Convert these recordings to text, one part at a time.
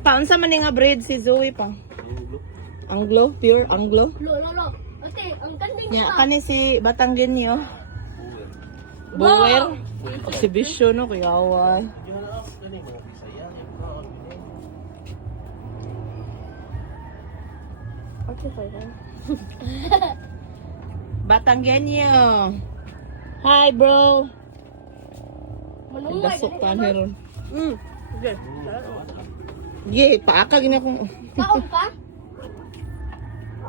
Paunsa man ni nga breed si Zoe pa? Anglo, pure Anglo. Lo. Ate, ang ganda niya. Nya kani si Batanggenyo. Bower. Exhibition no kuya away. Batanggenyo. Hi bro. Dasok pa meron. Okay. Ye, paaka gina kong. Kaon ka?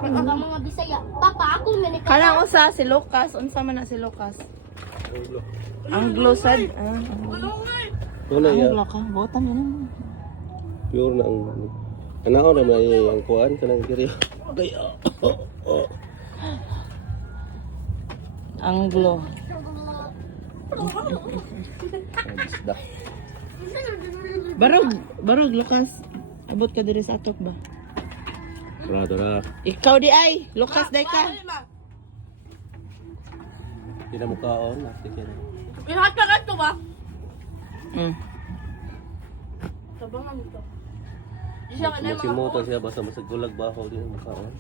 Ang mga Bisaya. Papa, ako man ikaw. Kanang usa si Lucas, unsa man na si Lucas? Anglo sad. Wala ya. Anglo ka, botan yun. Pure na ang anao na may ang kuan kanang diri. Anglo. Barog Lucas. Abot ka diri sa atok ba? Dara. Ikaw di ay, Lucas day ka. Tidak mo kaon, nakikita. Ihat ka ganito ba? Sabangan ito. Siya ka na Masimutan siya basta masagulag baho din mo kaon.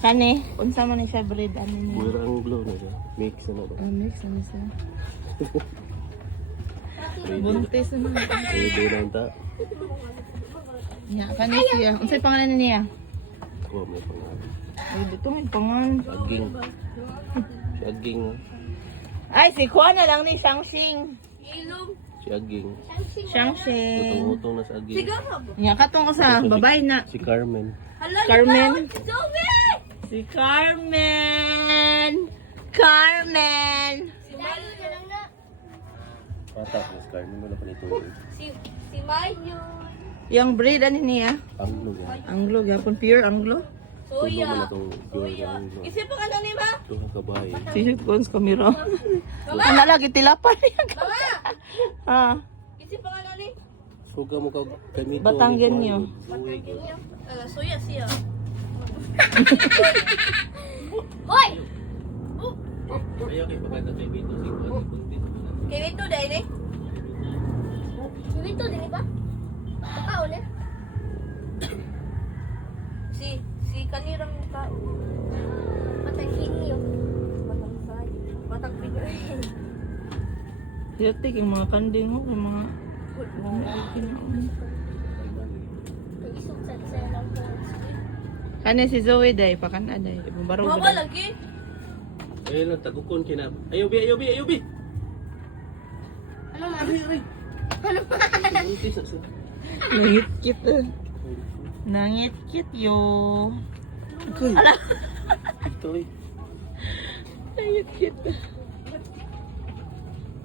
Kani, unsa man ni siya breed ano niya? Pure ang blue na siya. Mix na ba? Mix ano siya? Buntis na naman. Pwede lang ta. Nya, kani siya. Unsay pangalan niya? Oh, may pangalan. Ay, dito may pangalan. Saging. Saging. Ay, si Juan na lang ni Shangxing. ilong. Saging. Shangxing. Utong-utong na saging. Siguro. Nya, katong sa babae na. Si Carmen. Hala, Carmen. Zoe! Si Carmen. Carmen. Si Mayo na lang na. Bata ko si Carmen. Wala pa nito. Si Mayo. Yung breed ano niya? Ang blue yan. Anglo, gapon pure Anglo. Tubo mo na itong pure ang blue. Isip mo ka na ni ba? Ito ang kabay. Sisip ko sa kamera. Ano lagi tilapan niya. Mama! Ah, Isip mo ka na ni? Suga mo ka gamito. Batanggen niyo. Suya siya. Hoy! Ayaw kayo pagkata kay Vito. Kay Vito dahil eh. Kay Vito din ba? Tao na. Si kanirang tao. Matangkin niyo. Matangsay. Matangpigay. siyatik yung mga kanding mo, yung mga... Isog sa lang po. Kani si Zoe day, pakana day. Barog Mama day. lagi. Ayun lang, tagukon kina. Ayubi, ayubi, ayubi! Ano man? Ano Buntis na siya. Nangit-kit eh. Nangit-kit yo. Ikoy. Ito eh. Nangit-kit eh.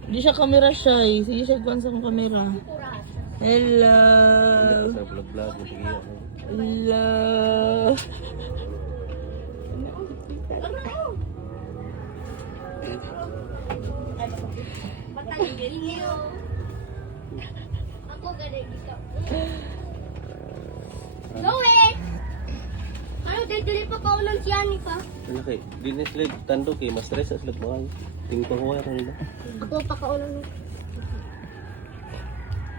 Di siya kamera shy. Sige siya kuhan sa kong kamera. Hello. Sa vlog-vlog. Nagiyak. Hello. Matanggal niyo. Ako ganda ikaw. Zoe! Ano, dili pa pa unang siya ni pa? Ano kay? Di na sila tando kay mas stress sa sila mahal. Tingin pang huwag nila. Ako pa kaunan na.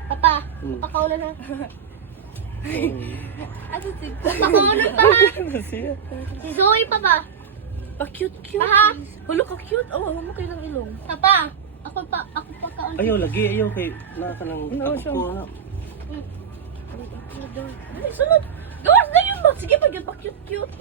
Papa, pakaunan na. Ano si? Pakaunan pa ha? Si Zoe pa ba? Pa-cute-cute. Pa ha? Hulo ka cute. Oh, mo kayo ng ilong. Papa, ako pa kaunan. Ayaw lagi, ayaw kay naka nang ako ko na. Ay, sunod. Gawas na yun ba? Sige, pag-cute-cute.